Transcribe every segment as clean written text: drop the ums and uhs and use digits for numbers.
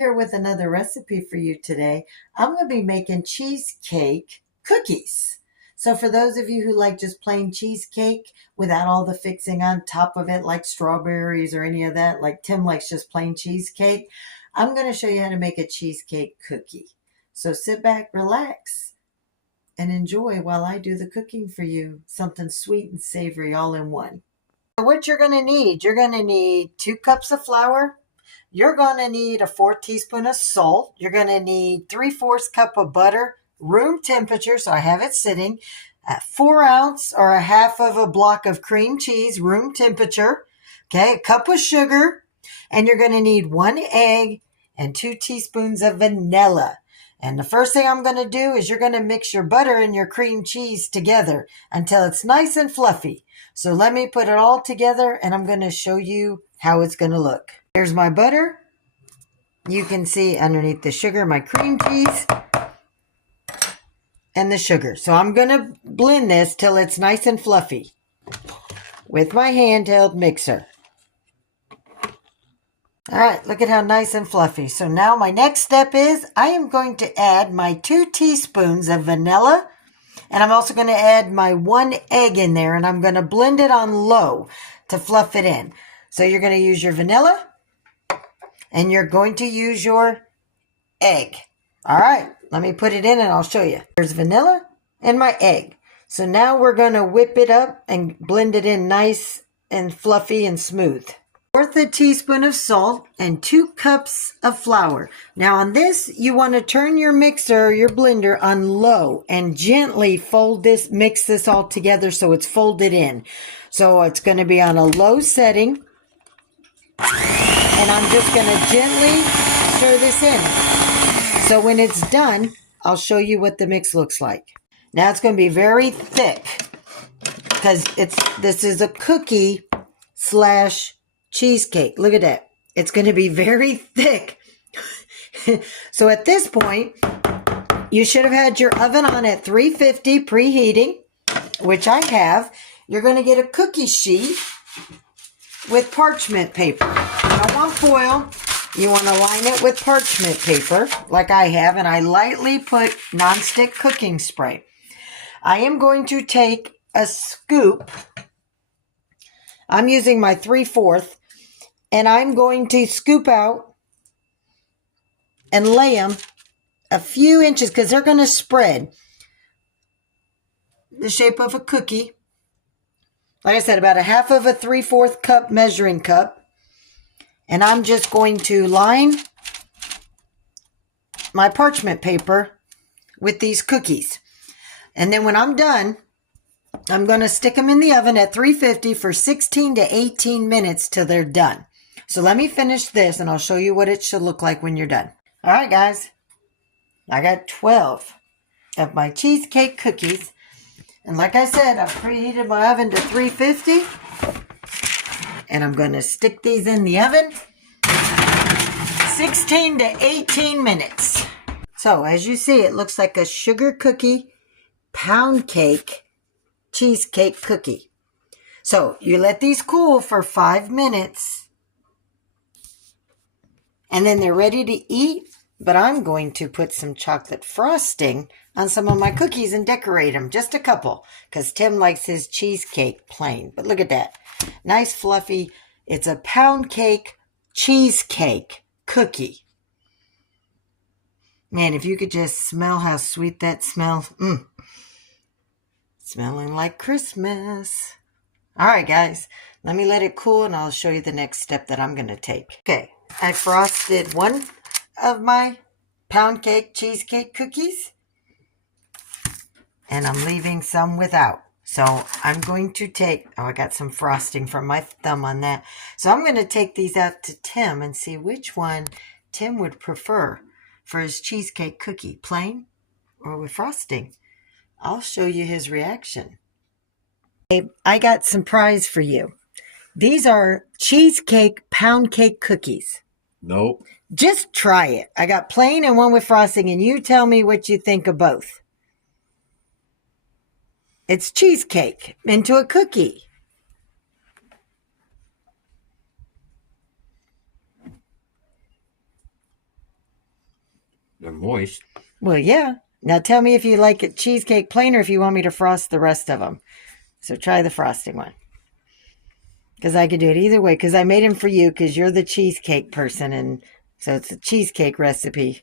Here with another recipe for you today. I'm going to be making cheesecake cookies. So for those of you who like just plain cheesecake without all the fixing on top of it like strawberries or any of that, like Tim likes just plain cheesecake, I'm going to show you how to make a cheesecake cookie. So sit back, relax, and enjoy while I do the cooking for you. Something sweet and savory all in one. So what you're going to need 2 cups of flour. You're going to need a 4 teaspoon of salt. You're going to need 3/4 cup of butter, room temperature, so I have it sitting. 4 ounce or a half of a block of cream cheese, room temperature. Okay, a cup of sugar. And you're going to need 1 egg and 2 teaspoons of vanilla. And the first thing I'm going to do is you're going to mix your butter and your cream cheese together until it's nice and fluffy. So let me put it all together and I'm going to show you how it's going to look. Here's my butter. You can see underneath the sugar, my cream cheese and the sugar. So I'm going to blend this till it's nice and fluffy with my handheld mixer. All right, look at how nice and fluffy. So now my next step is I am going to add my 2 teaspoons of vanilla. And I'm also going to add my 1 egg in there. And I'm going to blend it on low to fluff it in. So you're going to use your vanilla. And you're going to use your egg. All right, let me put it in and I'll show you. There's vanilla and my egg. So now we're going to whip it up and blend it in nice and fluffy and smooth. 1/4 teaspoon of salt and 2 cups of flour. Now on this, you want to turn your mixer or your blender on low and gently mix this all together so it's folded in. So it's going to be on a low setting. And I'm just going to gently stir this in. So when it's done, I'll show you what the mix looks like. Now it's going to be very thick because this is a cookie / cheesecake. Look at that. It's going to be very thick. So at this point, you should have had your oven on at 350 preheating, which I have. You're going to get a cookie sheet with parchment paper. You don't want foil. You want to line it with parchment paper like I have, and I lightly put nonstick cooking spray. I am going to take a scoop. I'm using my 3/4, and I'm going to scoop out and lay them a few inches because they're going to spread the shape of a cookie. Like I said, about a half of a 3/4 cup measuring cup. And I'm just going to line my parchment paper with these cookies. And then when I'm done, I'm going to stick them in the oven at 350 for 16 to 18 minutes till they're done. So let me finish this and I'll show you what it should look like when you're done. All right, guys. I got 12 of my cheesecake cookies. And like I said, I've preheated my oven to 350. And I'm going to stick these in the oven 16 to 18 minutes. So as you see, it looks like a sugar cookie, pound cake, cheesecake cookie. So you let these cool for 5 minutes. And then they're ready to eat. But I'm going to put some chocolate frosting on some of my cookies and decorate them. Just a couple. Because Tim likes his cheesecake plain. But look at that. Nice fluffy. It's a pound cake cheesecake cookie. Man, if you could just smell how sweet that smells. Smelling like Christmas. All right, guys. Let me let it cool and I'll show you the next step that I'm going to take. Okay. I frosted one of my pound cake cheesecake cookies. And I'm leaving some without. So I'm going to take, I got some frosting from my thumb on that. So I'm going to take these out to Tim and see which one Tim would prefer for his cheesecake cookie, plain or with frosting. I'll show you his reaction. I got some prize for you. These are cheesecake pound cake cookies. Nope. Just try it. I got plain and one with frosting, and you tell me what you think of both. It's cheesecake into a cookie. moist. Well, yeah. Now tell me if you like it cheesecake plain or if you want me to frost the rest of them. So try the frosting one. Because I could do it either way. Because I made them for you because you're the cheesecake person. And so it's a cheesecake recipe.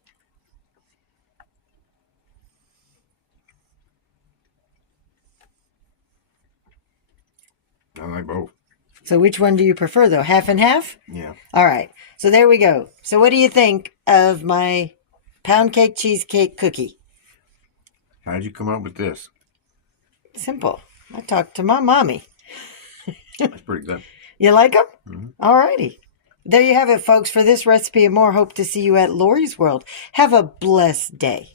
I like both. So which one do you prefer, though? Half and half? Yeah. All right. So there we go. So what do you think of my pound cake cheesecake cookie? How'd you come up with this? Simple. I talked to my mommy. That's pretty good. You like them? Mm-hmm. All righty. There you have it, folks. For this recipe and more, hope to see you at Lori's World. Have a blessed day.